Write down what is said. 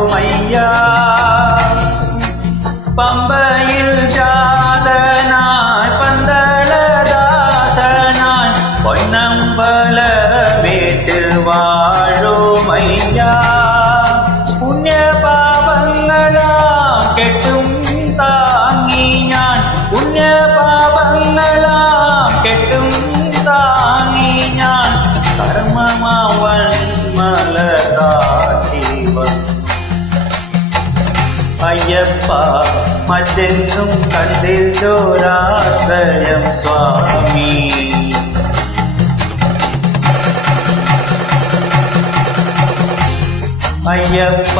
വാഴുമയ്യാ പമ്പയിൽ ജാതനായി പന്തളദാസനായി പൊന്നമ്പല വീട്ടിൽ വാഴുമയ്യാ പുണ്യപാപങ്ങളാം കെട്ടും താങ്ങി ഞാൻ പുണ്യപാപങ്ങളാം കെട്ടും താങ്ങി ഞാൻ കർമ്മമാവൻ മല കാട്ടി വന്നു അയ്യപ്പ മറ്റെന്നും കണ്ടില്ലൊരാശ്രയം സ്വാമി അയ്യപ്പ